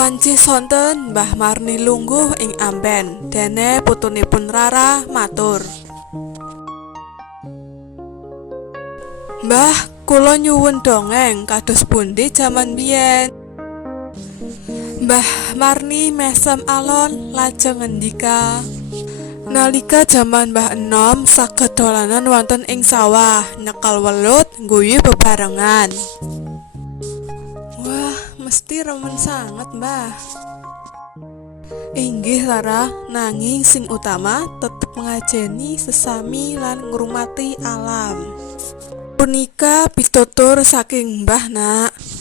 Wanci sonten Mbah Marni lungguh ing amben, dene putunipun Rara matur, "Mbah, kula nyuwun dongeng kados pundi jaman biyen?" Mbah Marni mesem alon lajeng ngendika, "Nalika jaman Mbah Enom saged dolanan wonten ing sawah, nyekel welut, ngguyu bebarengan." "Wah, mesti remen sanget, Mbah." "Inggih Rara, nanging sing utama tetep ngajeni sesami lan ngurmati alam. Punika pitutur saking Mbah, Nak."